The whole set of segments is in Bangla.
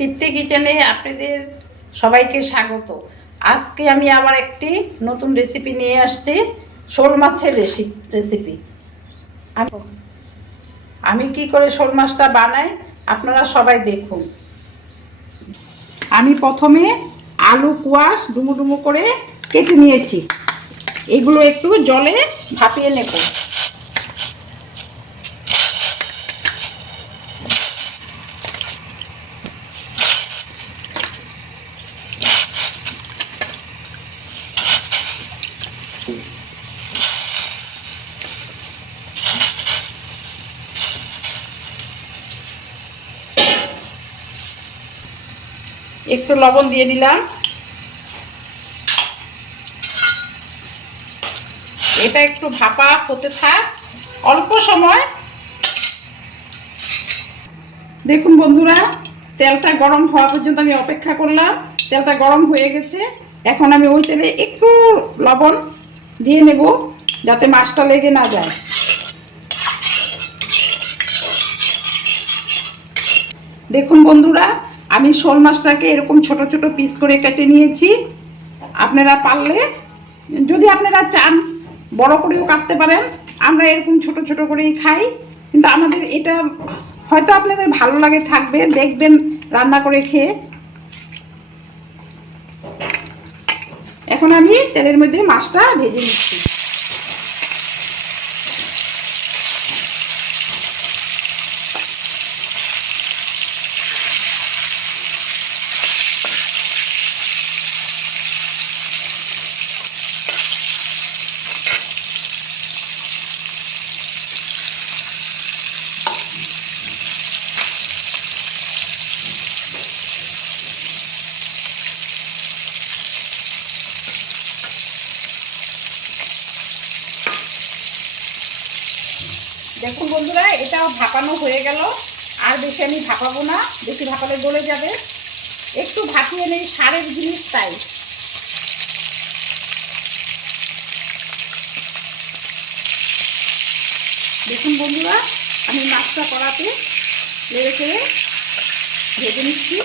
তৃপ্তি কিচেনে আপনাদের সবাইকে স্বাগত। আজকে আমি আবার একটি নতুন রেসিপি নিয়ে আসছি, শোল মাছের রেসিপি। আমি কি করে শোল মাছটা বানাই আপনারা সবাই দেখুন। আমি প্রথমে আলু কোয়াশ ডুমো ডুমো করে কেটে নিয়েছি, এগুলো একটু জলে ভাপিয়ে নেব। একটু লবণ দিয়ে দিলাম। এটা একটু ভাপা হতে থাক অল্প সময়। দেখুন বন্ধুরা, তেলটা গরম হওয়া পর্যন্ত আমি অপেক্ষা করলাম। তেলটা গরম হয়ে গেছে, এখন আমি ওই তেলে একটু লবণ দিয়ে নেব যাতে মাছটা লেগে না যায়। দেখুন বন্ধুরা, আমি শোল মাছটাকে এরকম ছোট ছোট পিস করে কেটে নিয়েছি। আপনারা পারলে, যদি আপনারা চান বড় করেও কাটতে পারেন, আমরা এরকম ছোট ছোট করেই খাই, কিন্তু আমাদের এটা হয়তো আপনাদের ভালো লাগে, থাকবে দেখবেন রান্না করে খেয়ে। এখন আমি তেলের মধ্যে মাছটা ভেজে নিচ্ছি। দেখুন বন্ধুরা, এটাও ভাপানো হয়ে গেল। আর বেশি আমি ভাপাবো না, বেশি ভাপালে গলে যাবে। একটু ভাপিয়ে নেই, সারের জিনিস তাই। দেখুন বন্ধুরা, আমি মাছটা কড়াতে নেড়ে চেড়ে ভেজে নিচ্ছি।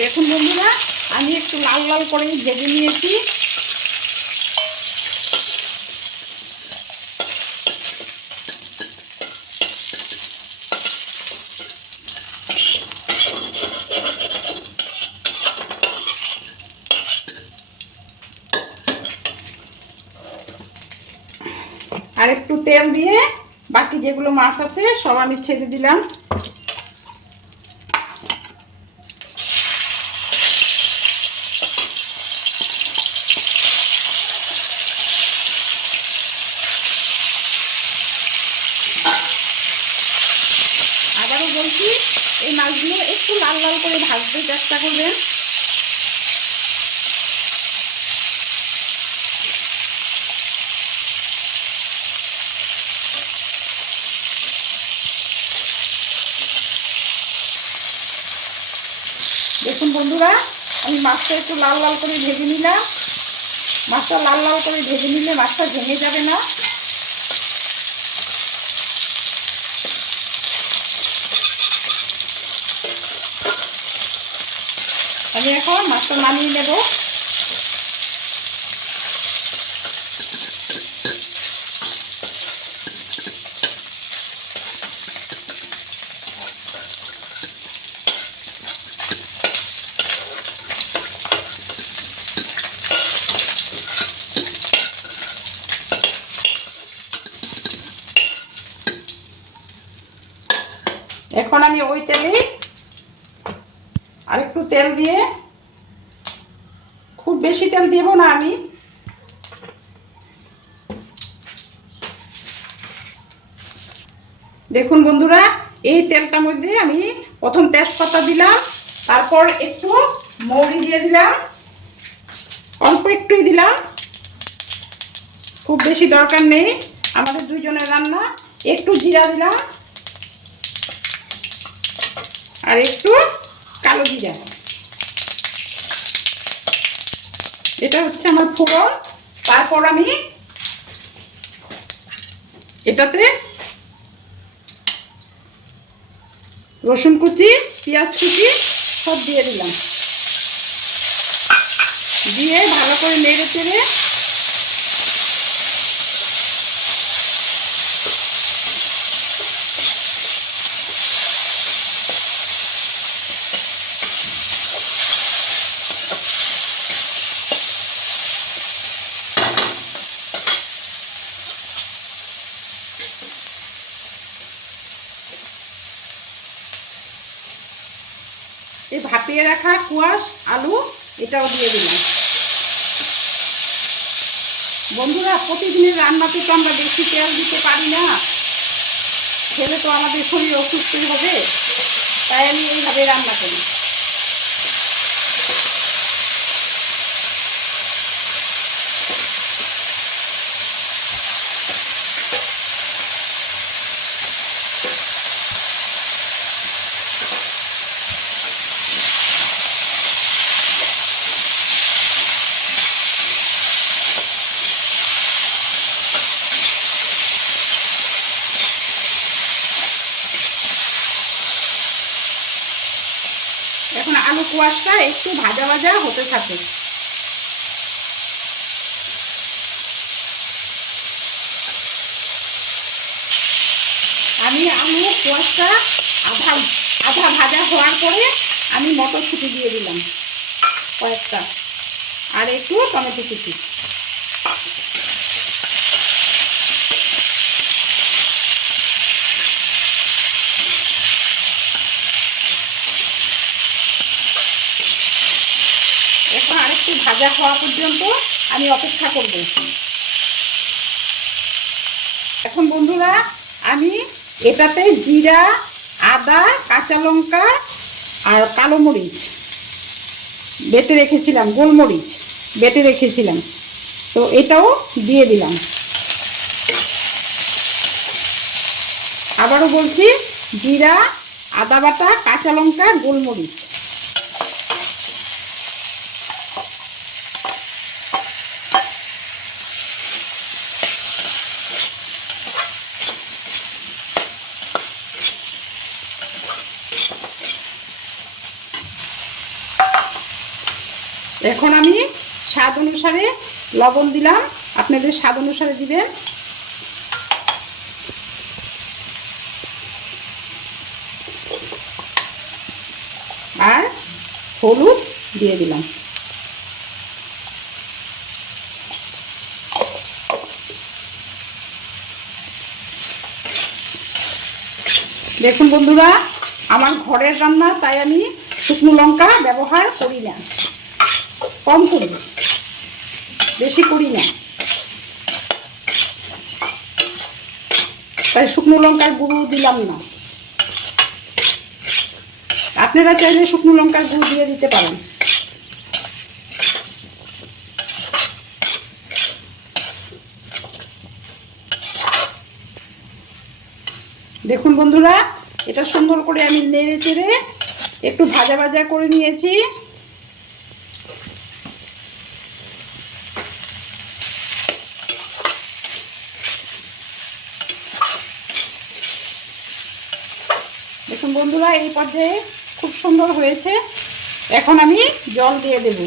দেখুন বন্ধুরা, আমি একটু লাল লাল করে ভেজে নিয়েছি। আর একটু তেল দিয়ে বাকি যেগুলো মাছ আছে সব আমি ছেড়ে দিলাম। আবারও বলছি, এই মাছগুলো একটু লাল লাল করে ভাজতে চেষ্টা করবেন। দেখুন বন্ধুরা, আমি মাছটা একটু লাল লাল করে ভেজে নিলাম। মাছটা লাল লাল করে ভেজে নিলে মাছটা ভেঙে যাবে না। আমি এখন মাছটা নামিয়ে নেব। এখন আমি ওই তেলে আরেকটু তেল দিয়ে, খুব বেশি তেল দেব না আমি, দেখুন বন্ধুরা, এই তেলটার মধ্যে আমি প্রথম তেজপাতা দিলাম, তারপর একটু মৌরি দিয়ে দিলাম, অল্প একটুই দিলাম, খুব বেশি দরকার নেই, আমাদের দুইজনের রান্না। একটু জিরা দিলাম আর একটু কালো জিরা, এটা হচ্ছে আমার ফোড়ন। তারপর আমি এটাতে রসুন কুচি, পেঁয়াজ কুচি সব দিয়ে দিলাম, দিয়ে ভালো করে নেড়ে চেড়ে এই ভাপিয়ে রাখা কুয়াশ আলু এটাও দিয়ে দিলাম। বন্ধুরা, প্রতিদিনের রান্নাতে তো আমরা বেশি তেল দিতে পারি না, খেলে তো আমাদের শরীর অসুস্থই হবে, তাই আমি এইভাবে রান্না করি। এখন আলু কুয়াশটা একটু ভাজা ভাজা হতে থাকে। আমি আলু কুয়াশটা আধা আধা ভাজা হওয়ার পরে আমি মটরশুঁটি দিয়ে দিলাম কয়েকটা, আর একটু টমেটো কুচি। এখন আরেকটু ভাজা হওয়া পর্যন্ত আমি অপেক্ষা করব। এখন বন্ধুরা, আমি এটাতে জিরা, আদা, কাঁচা লঙ্কা আর কালো মরিচ বেটে রেখেছিলাম, গোলমরিচ বেটে রেখেছিলাম, তো এটাও দিয়ে দিলাম। আবারও বলছি, জিরা, আদা বাটা, কাঁচা লঙ্কা, গোলমরিচ। এখন আমি স্বাদ অনুসারে লবণ দিলাম, আপনাদের স্বাদ অনুসারে দিবেন। আর হলুদ দিয়ে দিলাম। দেখুন বন্ধুরা, আমার ঘরের রান্না, তাই আমি শুকনো লঙ্কা ব্যবহার করি না, কম করি, বেশি করি না, তাই শুকনো লঙ্কার গুঁড়ো দিলাম না। আপনারা চাইলে শুকনো লঙ্কার গুঁড়ো দিয়ে দিতে পারেন। দেখুন বন্ধুরা, এটা সুন্দর করে আমি নেড়ে চেড়ে একটু ভাজা ভাজা করে নিয়েছি। দেখুন বন্ধুরা, এই পর্যায়ে খুব সুন্দর হয়েছে। এখন আমি জল দিয়ে দেব।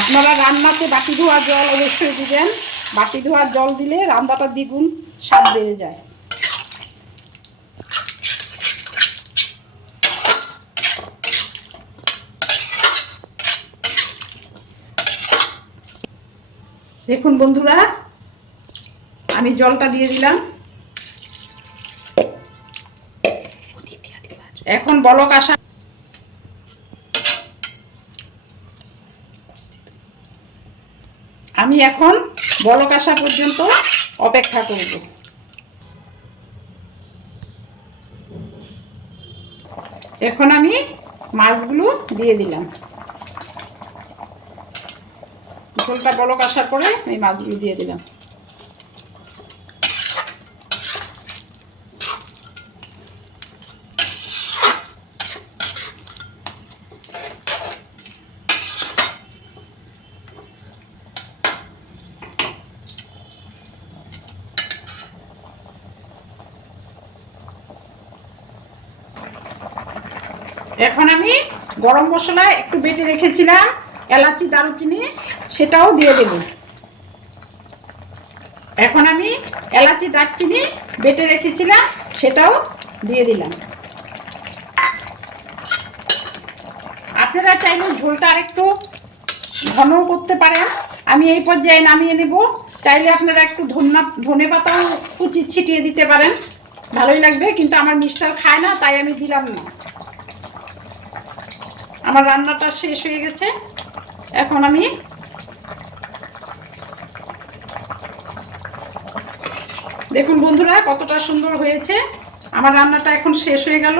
আপনারা রান্নাতে বাটি ধোয়া জল অবশ্যই দিবেন। বাটি ধোয়া জল দিলে রান্নাটা দ্বিগুণ স্বাদ বেড়ে যায়। দেখুন বন্ধুরা, আমি জলটা দিয়ে দিলাম। এখন বলক আসা, আমি এখন বলক আসা পর্যন্ত অপেক্ষা করব। এখন আমি মাছগুলো দিয়ে দিলাম। ঝোলটা বলক আসার পরে আমি মাছগুলো দিয়ে দিলাম। এখন আমি গরম মশলা একটু বেটে রেখেছিলাম, এলাচি দারুচিনি, সেটাও দিয়ে দেব। এখন আমি এলাচি দারচিনি বেটে রেখেছিলাম, সেটাও দিয়ে দিলাম। আপনারা চাইলে ঝোলটা আরেকটু ঘনও করতে পারেন। আমি এই পর্যায়ে নামিয়ে নেব। চাইলে আপনারা একটু ধনে পাতাও কুচি ছিটিয়ে দিতে পারেন, ভালোই লাগবে, কিন্তু আমার মিস্টার খায় না, তাই আমি দিলাম না। আমার রান্নাটা শেষ হয়ে গেছে। এখন আমি দেখুন বন্ধুরা কতটা সুন্দর হয়েছে। আমার রান্নাটা এখন শেষ হয়ে গেল।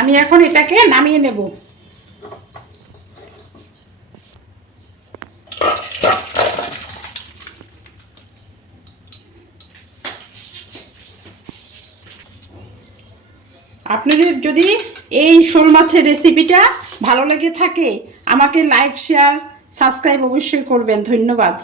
আমি এখন এটাকে নামিয়ে নেব। আপনাদের যদি এই শোল মাছের রেসিপিটা ভালো লেগে থাকে, আমাকে লাইক, শেয়ার, সাবস্ক্রাইব অবশ্যই করবেন। ধন্যবাদ।